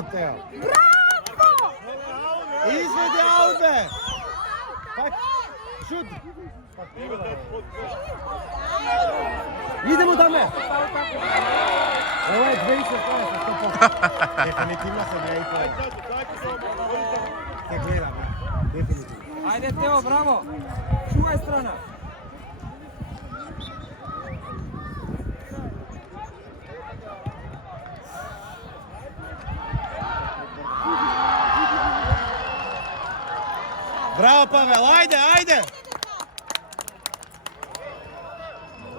Браво, Тео! Браво! Изведи аут, бе! Шут! Идемо даме! Ова е 2.16, дефинитивно се не е и тоа. Ке гледам, дефинитивно. Ајде, Тео, браво! Чувај страна! Браво, Павел, ајде, ајде!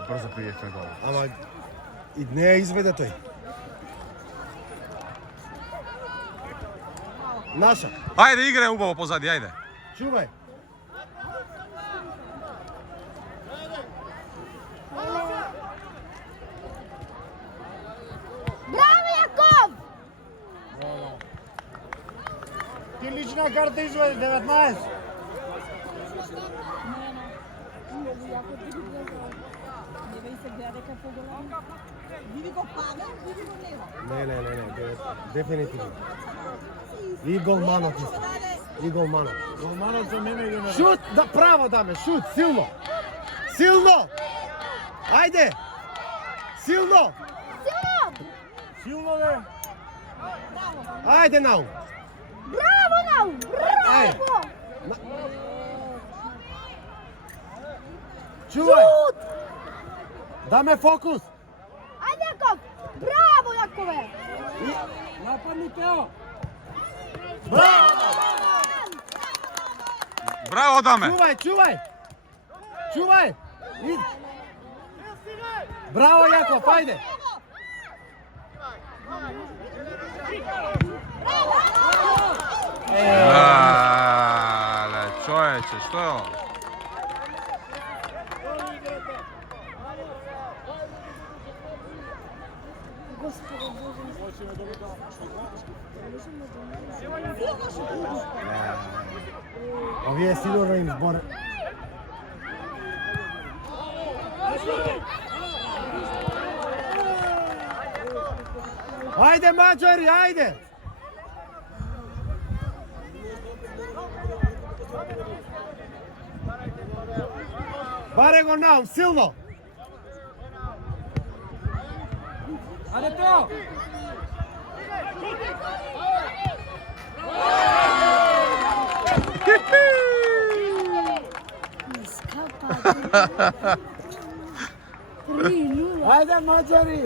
Брзо пријехме гол. Ама и не ја изведе тој. Наша. Ајде, играј убаво позади, ајде. Чувај. Браво, Јаков! Ти лична карта изведе 19. Не, дефинитивно. И голманот исто. И голманот. Голманот за мене иде на... Шут, да, право даме, шут, силно. Силно! Ајде! Силно! Силно бе! Ајде, Нау! Браво, Нау! Браво! Чувај! Даме фокус! Ајде, Јаков! Браво, Јакове! Нападни, Тео! Браво, даме! Чувај! Браво, Јаков, ајде! Ле, човече, што е ово? Овие сигурно им збор. Ајде, маđари, ајде! Баре го Наум, силно! Ајде, Тео! Ајде, маđари!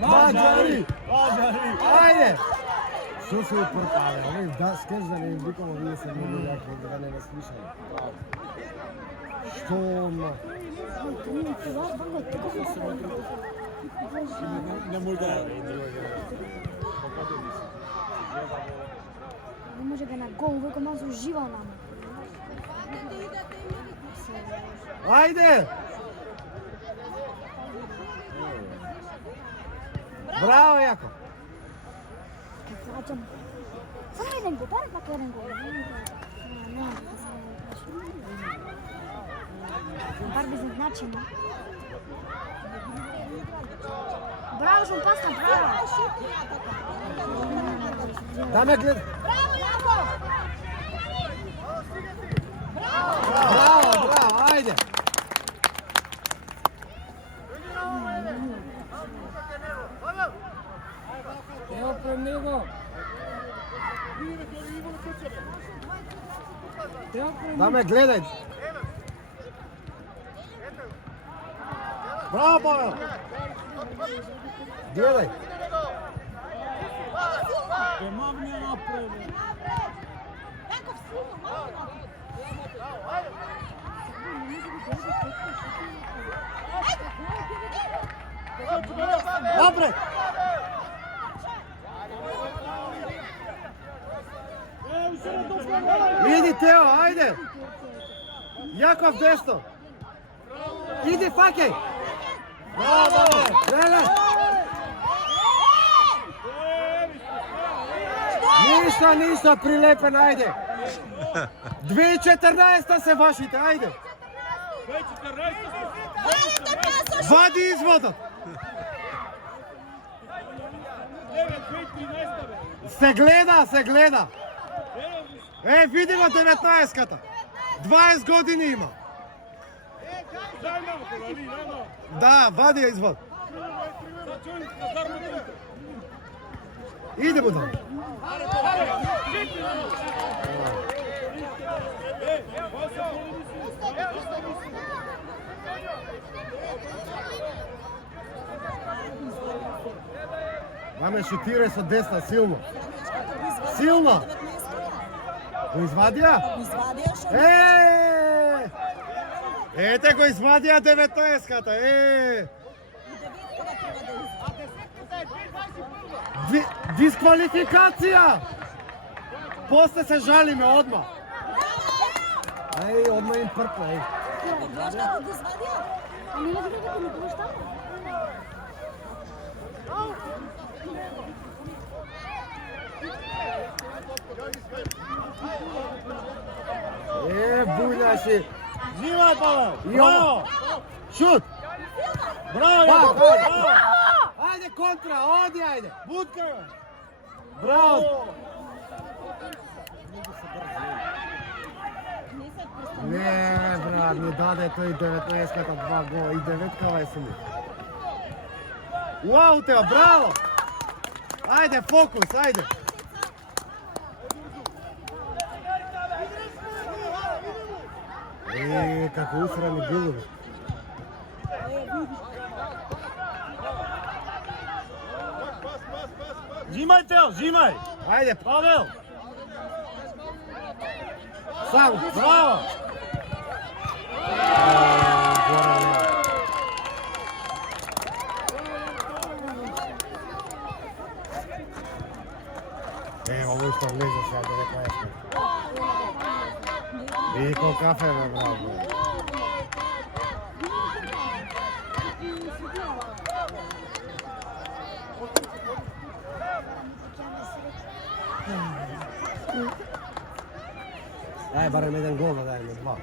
Маđари! Ајде! Што се упрпаве? Да, скеш да не им викам, овие се многу јаки, да не нас слушаат. Што на... Не може да е. Не може да на гол, веќе нас ужива нам. Ајде! Браво, Јако! Само еден гол, барем пак еден гол. Бар безначено. Браво, сум пасна, браво! Даме глед! Браво, Јаков! Браво, ајде! Тео пред него! Тео пред него! Даме гледај! Браво, Павел! Гледај! Те магни напред. Јаков, силно, мало! Напред! Иди, Тео, ајде! Јаков десно! Иди, факеј! Браво! Леле! Ништо, прилепен, ајде! 2014 се вашите, ајде! Вади изводот. Се гледа, се гледа. Види го 19-ката. 20 години има. Да, вади ја извод. Иде Будан. Маме шутира со десна, силно. Силно! Го извадија? Ете го извадија 19-ката, Дисквалификација! После се жалиме одма. Одма им прпна, Бујнаши. Взимај, Павел! Браво! Шут! Браво! Ајде контра, оди, ајде! Будка! Браво! Не, брат, ми даде тој 19-ката 2 гола и 9-кава е сини. Уау, тео, браво! Ајде, фокус, ајде! Како усрани билови. Взимај, Тео, взимај! Ајде, Павел! сам, Браво! Ово што влезе сега да не појасне. Види колко кафе ме браво. Барем еден гол да дајме, 2.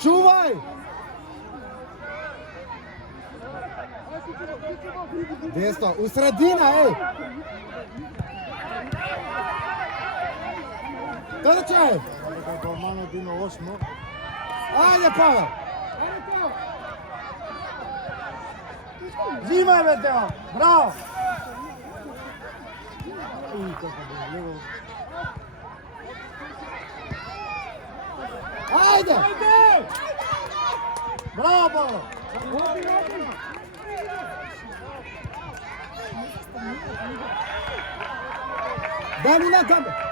Чувај! Десно, у средина, Тоа чај! Голмано Дино 8. Ајде, Павел! Взимај, бе, Тео! Браво! Ајде! Браво, Павел! Дај ми на камера!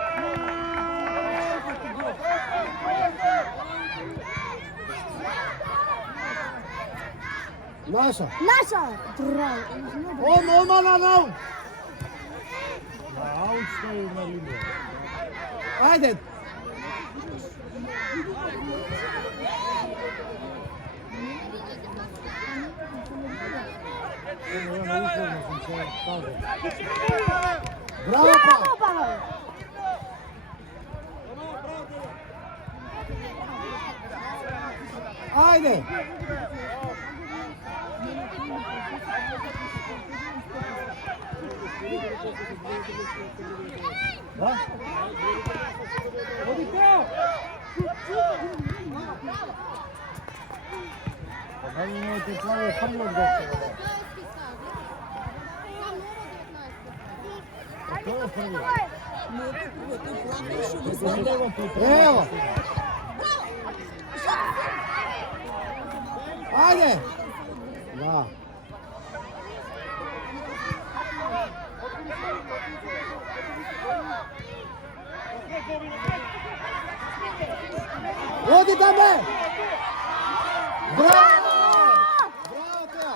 Наша! Наша! Браво! Ома на наун! Аут стои на линија. Ајде! Браво, Браво, Павел! Ајде! Да? Оди, Тео! Дај ми моите плави фрлот доста. Тоа е фрлот. Ево! Ајде! Да. Оди таме! Браво! Браво, Тео!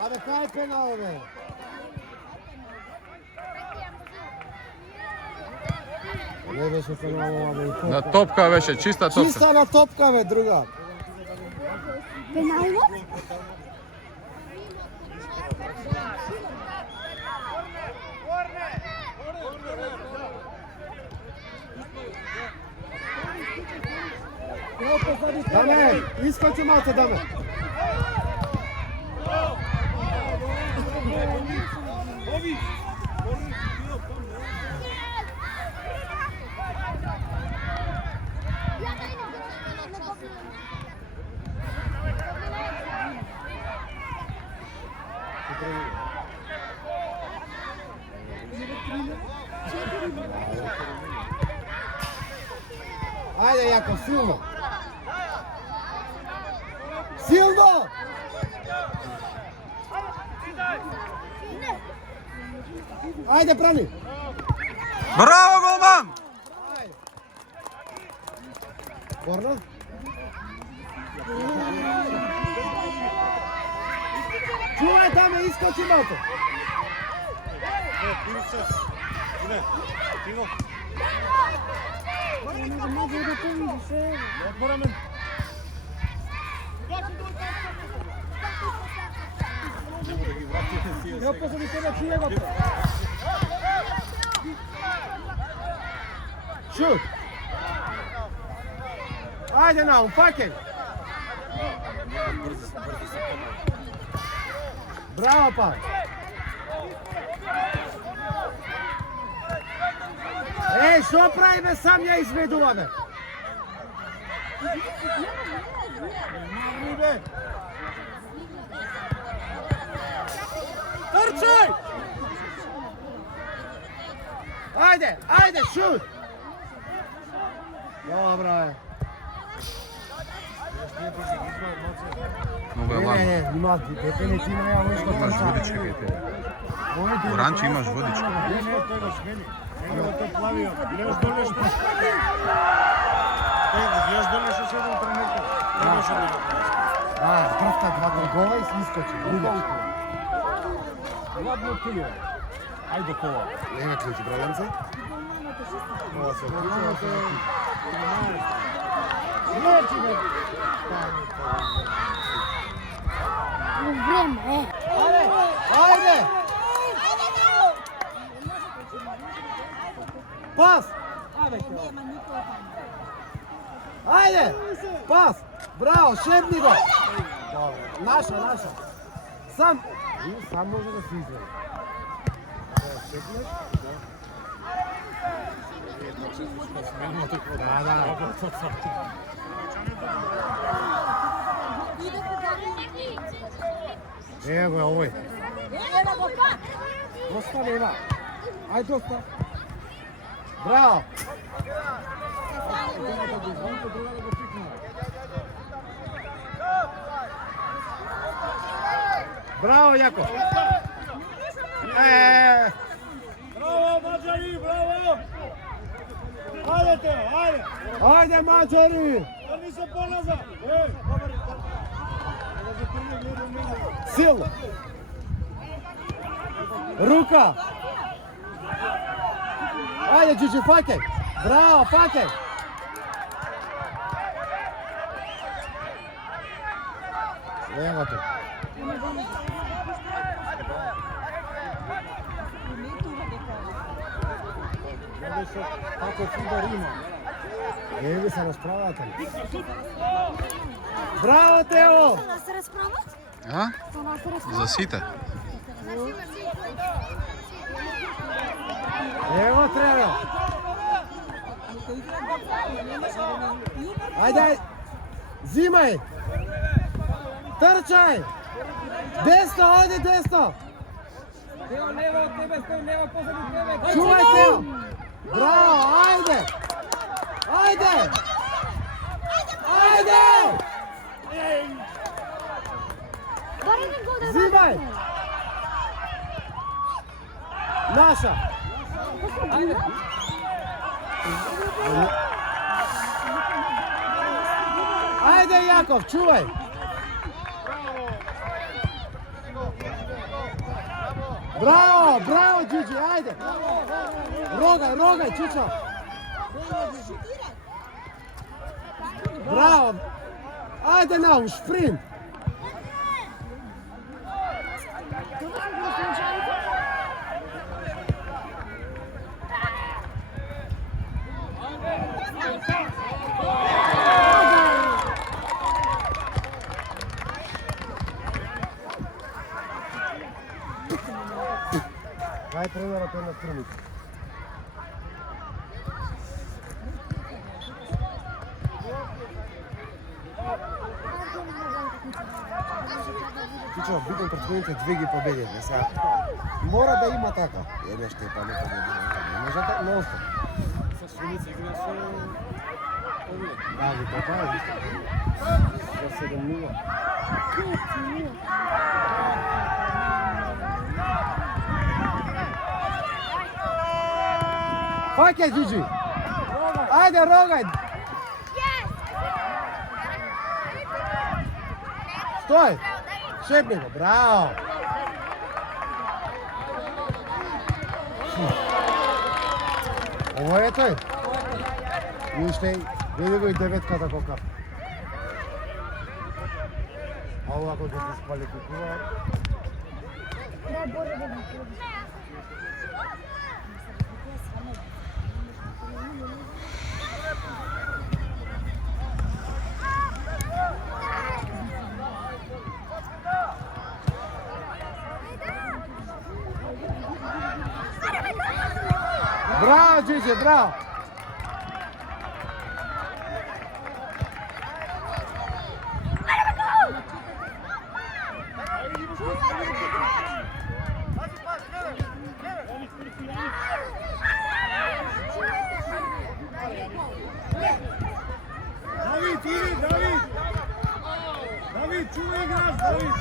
Абе, кај е пенал, бе? Не беше феналова и На топка беше, чиста топка. Чиста на топка бе, друга. Пенално? Даме, искочи малце, даме. Ајде, Јаков, силно. Силно! Ајде, прани! Браво, голман! Корно? Чувај, даме, искочи малко. Evo pozadi tebe čijega. Šut! Ajde na, upakaj! Bravo, pa! Ej, što pravime, sam ja izveduvame! Trčaj! Ajde, ajde, šut! Dobro je. Много е ладно. Не, има дефинитивно ја вошто Имаш водички, вете. У ранче имаш водички. Не, тој го смени. Него тој плавио. Гледаш доле што... Гледаш доле што седел тренерка. Не беше да го прави. Да, првта два гола и се искочи. Ладно ти е. Ајде кола. Нема клучи, браленце. Ова се Време, Ајде! Пас! Ајде! Пас! Браво, шепни го! Наша, наша. Сам може да се изгледа. Ево го овој. Доста нема. Ајде доста. Браво! Браво, Јако! Браво, Маđari, браво! Ајде те, ајде! Ајде, Маđari! Они се поназад! Силно! Рука! Ајде, Џиџи, факај! Браво, факај! Ево те. Како фудбал има. Еви се расправата. Браво, Тео! да се разправат? А? Това се разправат. За сите. Ево треба. Ајде, зимај! Трчај! Десно, ојде десно! Тео лево од тебе, стој лево позади тебе. Чувај, Тео! Браво, ајде! Ајде! Ајде! Барем го да Зимај! Наша! Ајде, Јаков, чувај! Браво, браво, Џиџи, ајде! Рогај, рогај, Чичо! Браво! Ајде нау, шпринт! Това се го случајте. Ај тренерот е на струница. Чичо, битен претходните две ги победивме сега. Мора да има така. Еднаш те па не победиме. Не можете нон-стоп. Sa Sunica igra sa ovim. Да, ви покажа. За 7-0. Фаќај, Джиджи! Ајде, рогај! Стој! Шепни го, браво! Ово е тој. Уште, види го и деветката кока. А ова ако да се сквалификува... Да, Боже, да го Браво, Джиджи, браво! Давид, иди, Давид! Давид, чувај играш, Давид!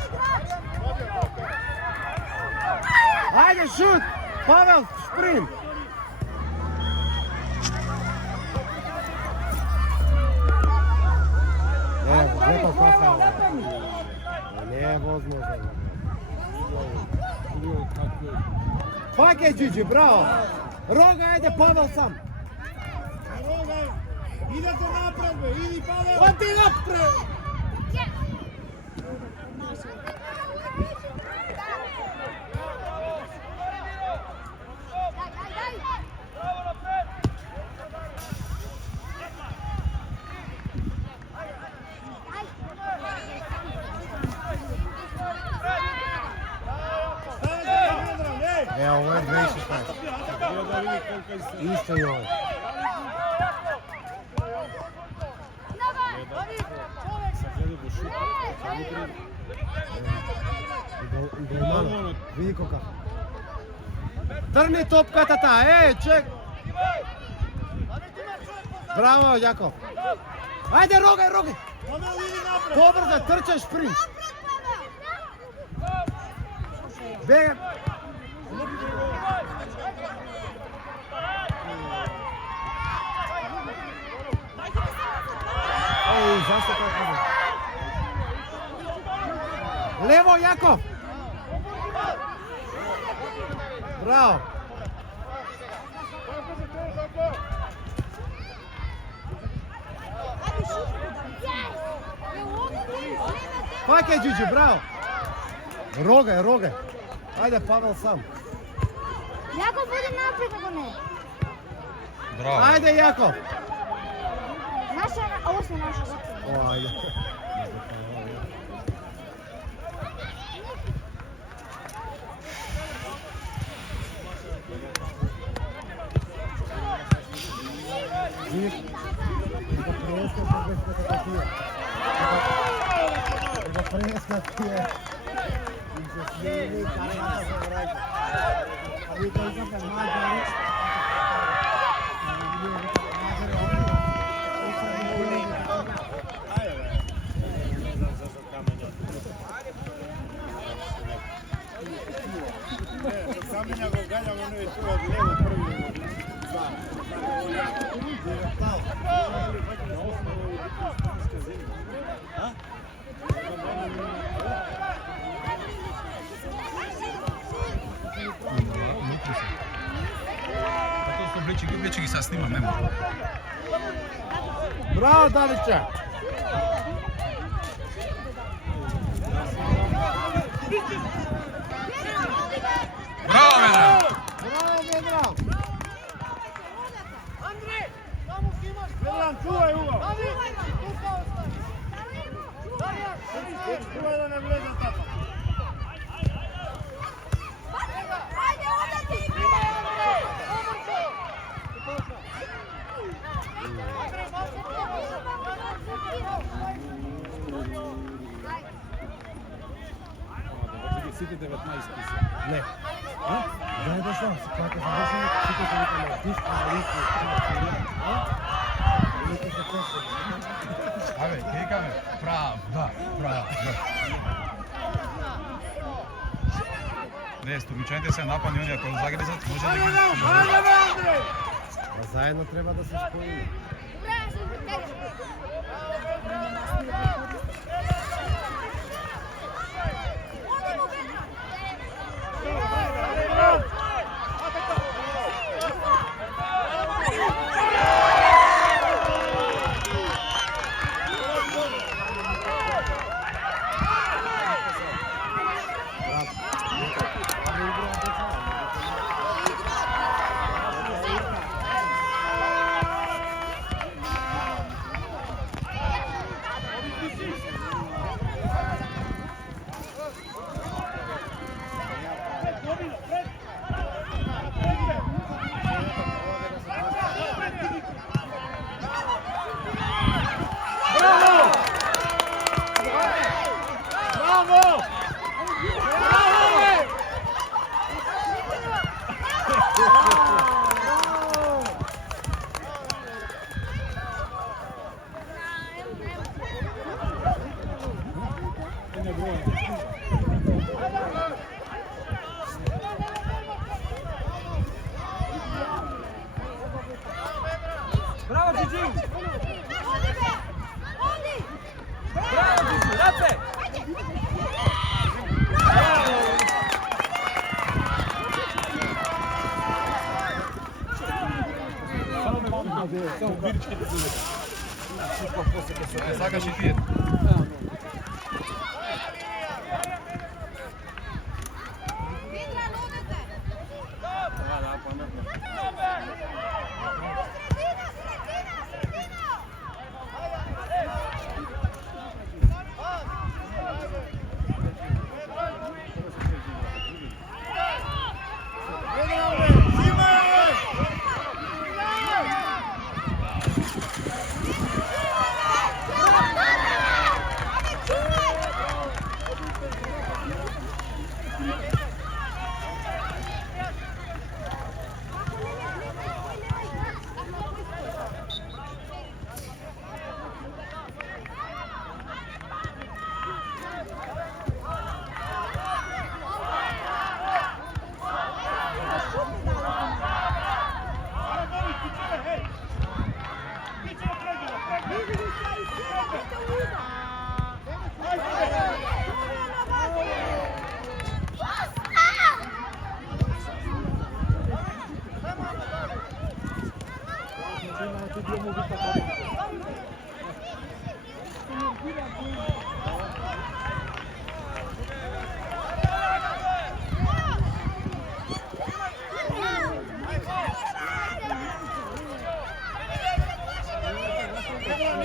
Ајде, шут! Павел, шпринт! Лепо пасал. Не е возможно. Фаќај, Джиджи, браво! Рога, ајде, Павел сам! Рога, идете напред, бе, иди, Павел! Оти напред! Е, ово е 2016. Треба да види колка е се. Исто и ово. Се гледа го шут. Голмано, види кока. Трни топката таа, чек! Браво, Јаков! Ајде, рогај, рогај! Павел, иди напред! Добро да трчаш спринт! Бега! Еј, зашто така? Лево, Јаков! Браво! Фаќај, Джиджи, браво! Рогај, рогај! Ајде, Павел сам! Јаков, буди напред, ако не. Браво. Ајде, Јаков! Наша, ово се наша. О, ајде. Видиш? Да преска победната такива. Да преска тие. И се смени, карајата се враќа. А ви колката маđari. Камења го гаѓам, оно е тоа од лево први. Облечи ги, Значи ги се снимам, не може. Браво, Давиче! Браво, Ведран! Браво, Ведран! Ведран, чувај угол. Чувај да не влезе тата. Сите 19 се. Не. Да, дошло. Когато завършим, сите се викаме артист, аналисти, или се чеше. Абе, викаме правда. Не, стомичаните се напани, они ако загризат, може да ги... А заедно треба да се споиме. Браво, Джиджи! Браво, Джиджи! Рапе! Само биричките буде. Сакаш и тие.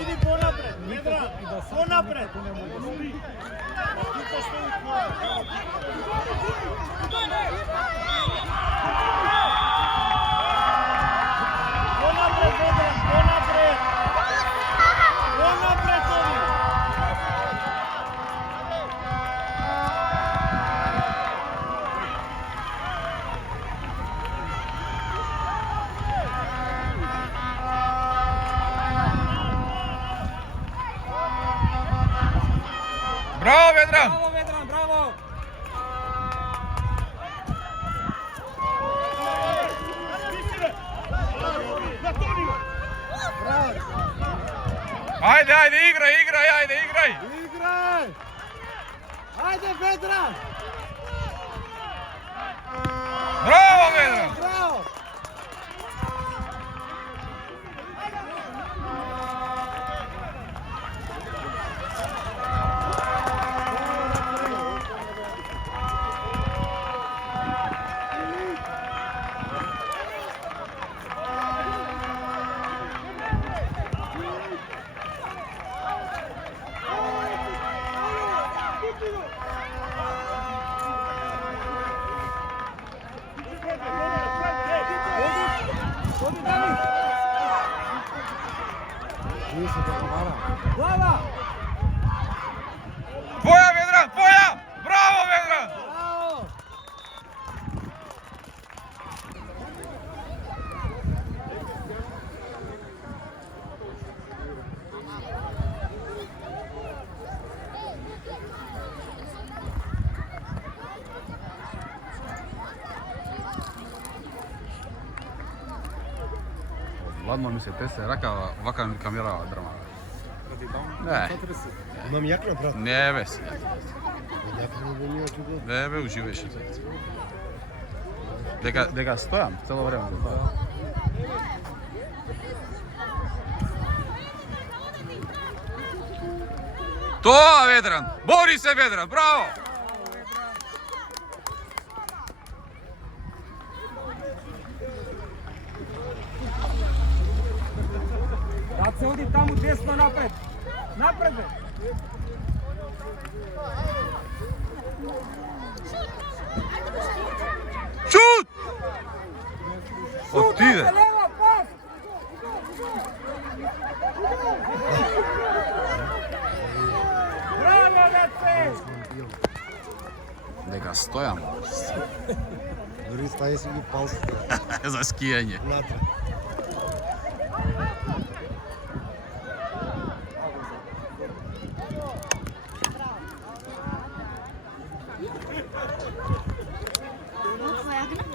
Иди понапред, Ведран, понапред. Понапред, Ведран, понапред. Понапред, Тони. Браво, Ведран! Браво, Ведран, браво! Ајде, играј, ајде, играј! Играј! Ајде, Ведран! Браво, Ведран! Браво! се така бара. Глава! Твоја, Ведран, твоја! Браво, Ведран! Браво! Ладно ми се тесе, рака, вака ми камера драма. Не, Имам јакна, брат. не бе си. Јакна го ми очуго. Не бе, уживаш. Дека стојам цело време. Тоа, Ведран! Бори се, Ведран! Браво! Да се оди таму десно напред. Напред бе. Шут! Отиде! Лево, пас! Браво, деце! Дека стојам Дори стаje си ги палците. за скијање. Натре.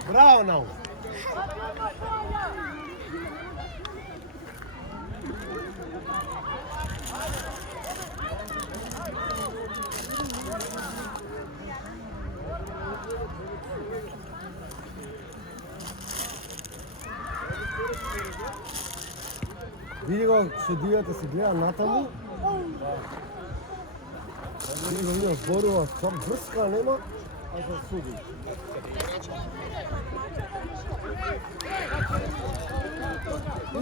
Браво, Нау! Види го, судијата се гледа натаму. Види го, види го, зборува, сам врска нема, а се суди.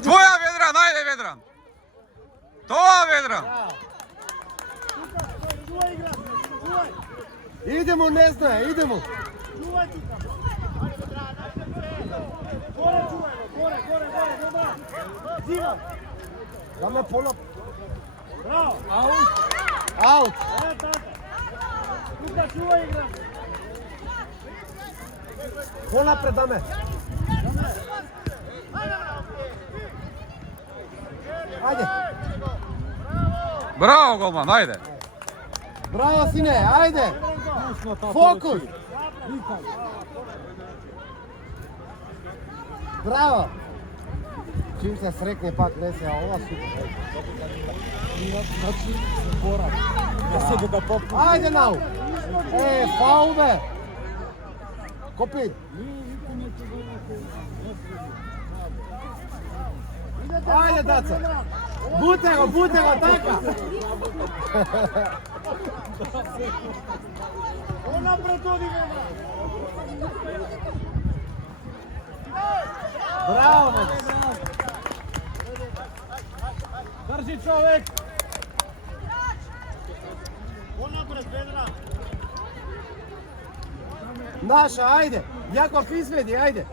Твоја, Ведран, ајде, Ведран! Тоа, Ведран! Идемо, не знае, идемо! Даме пола. Браво! Аут! Аут! Тука чува игра! Понапред даме! Ајде! Браво, голман, ајде! Браво, сине, ајде! Фокус! Браво! Чим се срекне пак не се, а ова супер. Ајде, Нау! Фаул бе! Копи! Ајде, даца! Буте го, така! Напред оди, Браво, бе! Држи човек! Напред, Ведран! Наша, ајде! Јаков изведи, ајде!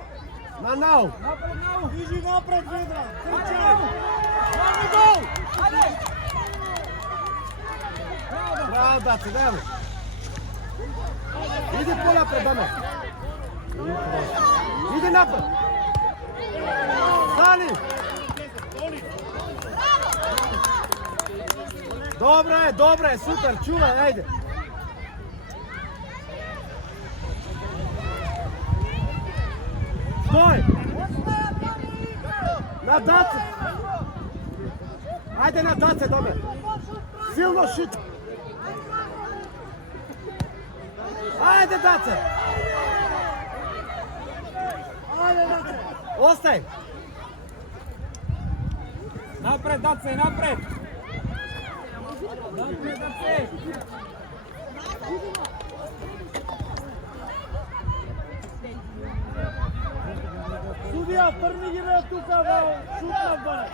На Нау! Напред, Нау! Иди напред, Ведран! Ајде, Трчај! Нау! Главни гол! Ајде! Браво! Браво, даци, дајме! Иди понапред, даме! Иди напред! Стани! Добро е, супер, чувај, ајде! Стој! На даце! Ајде на даце, доме! Силно шут! Ајде, даце! Ајде, даце! Остај! Напред, даце, напред! Напред, даце! Судија, трни ги ме тука, шутна баре!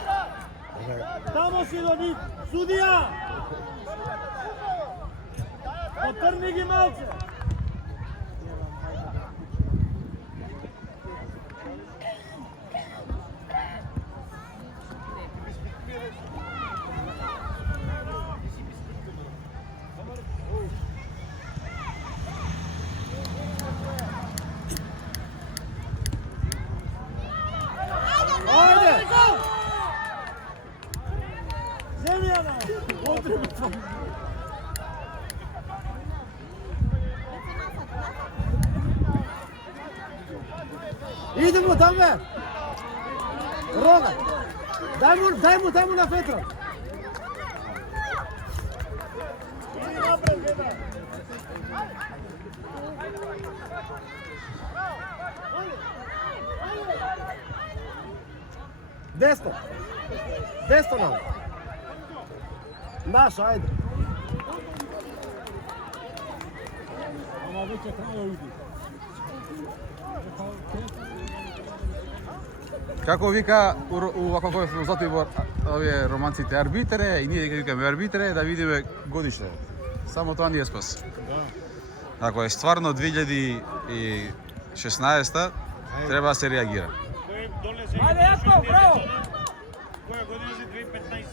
Тамо си до нив! Судија! Отрни ги малце! Идемо там, бе! Рога! Дай му на ветра! Иди напред, Ведра. Десно! Десно нам! Наш, ајде! Ама веќе крајо иди. Како вика вако кој во Златибор овие романците арбитре и ние дека викаме арбитре да видиме годиште. Само тоа ни е спас. Да. Ако е стварно 2016 треба да се реагира. Кој долезе? Ајде, Јако, браво! Која година си 2015?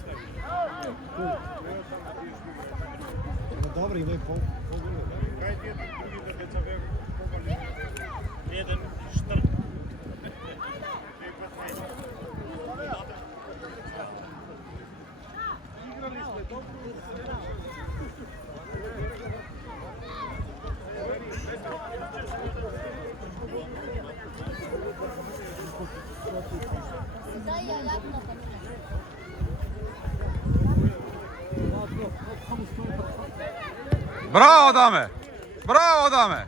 Добро, има и пол. Кај тие другите деца беа помали? Еден штр. 2015. Играли сме добро. Браво, даме! Браво, даме!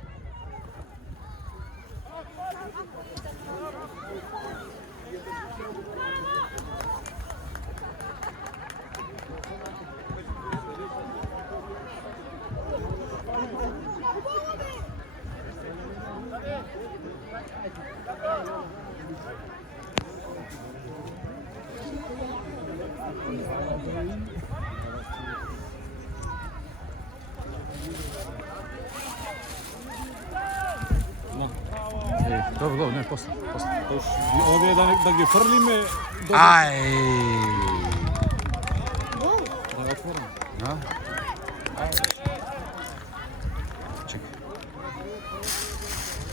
Добро, не, после. Овие да ги фрлиме. Ај! Да го отворам. А? Чекай.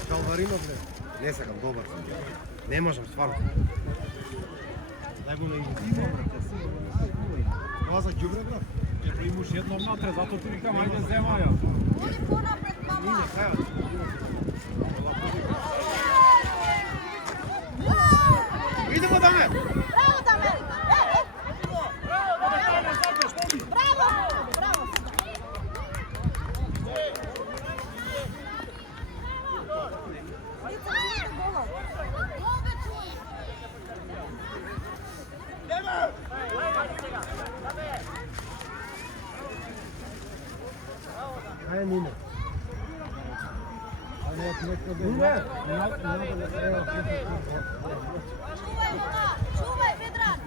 Калваринов, бе. Не сакам, добар сум. Не можам, стварно. Дай го на иди, брате. Тоа за ѓубре, брат. Ето имаш едно натре, затоа ти викам, ајде зема ја. Идемо даме! Браво, Даме! Браво! Ајде, Нине. Ајде, ако некој да Нине! Чувај, Ведран!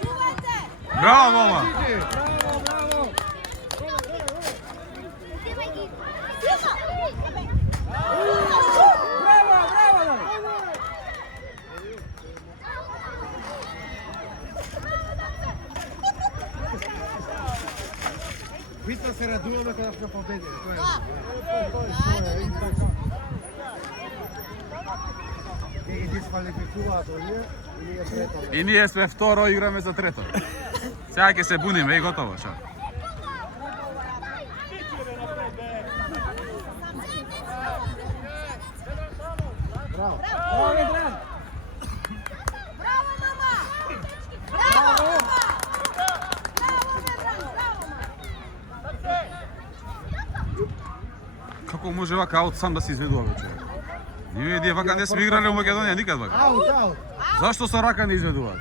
Чувајте! Браво, мома! Снимај ги! Снима! Браво, браво! Битно се радуваме кога сме победили. И дисквалификуваат оние и ние трето. И ние сме второ, играме за трето. Сега ќе се буниме и готово, шо? Браво. Браво, Ведран! Браво, мама! Браво, мама! Браво, Ведран! Браво, мама! Како може вака аут сам да се изведува, бе, човек? Ние вака не сме играли во Македонија никад вака. Аут, аут. Зашто со рака не изведуваат?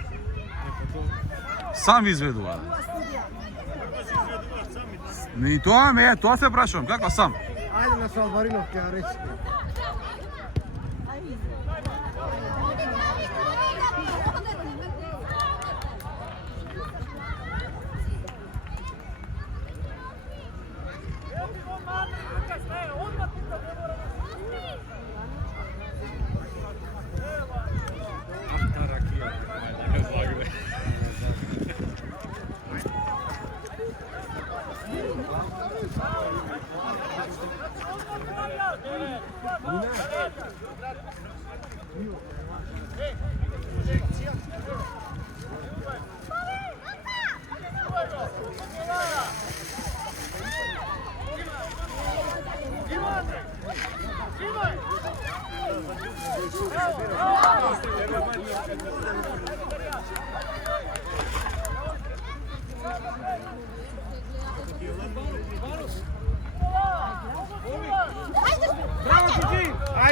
Сам изведуваат. И тоа тоа се прашувам, како сам? Ајде на Салваринов ќе ја речи.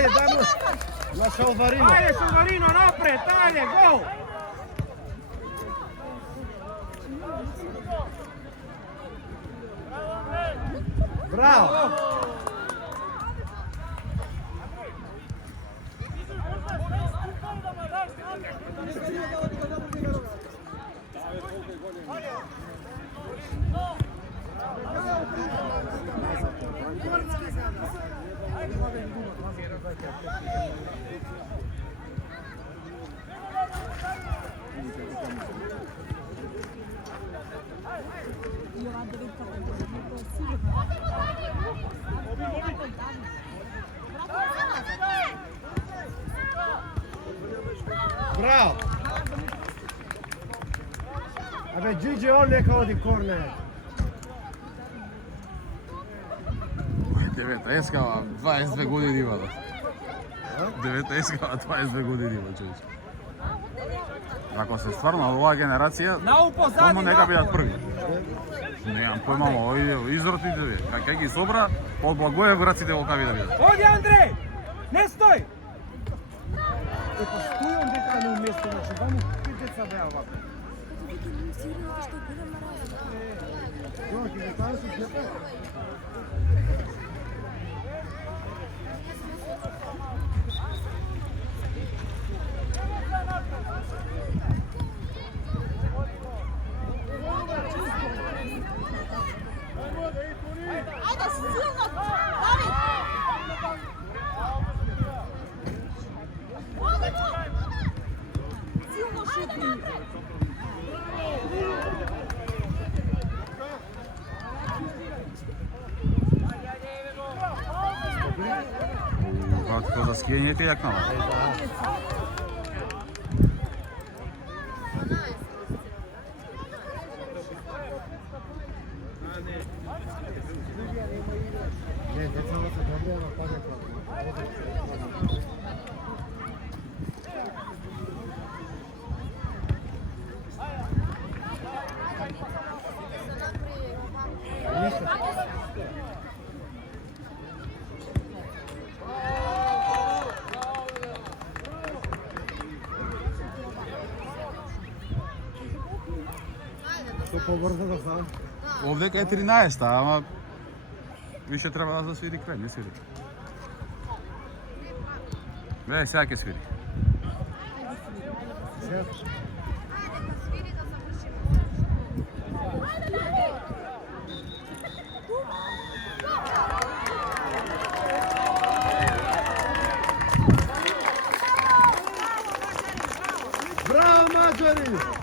Ајде, дай му. На Шалварино. Ajde Šalvarino, napred, dalje, gol! Браво! Браво! Абе, Джиджи, он нека оди корнер. 19-кава, 22 години има. 19-кава, 22 години има, човече. Ако се стварно оваа генерација, Na upozadi, само нека бидат први. Немам појма, овој изротите ви. Кај ги собра, од Благоев раците во кави да бидат. Odi Andrej! Ne stoj! Е, па стои он дека не уместо, значи, ваму пет деца беа вака. Тоа ќе го стане со дете? Ajde, silno! David! Silno šutni! Како за скијањето јак нова. Не, децата се добија на падека. Што побрзо да стане? Овдека е 13-та, ама више треба да свири крај, не свири. Бе, сега ќе свири. Браво, мачари!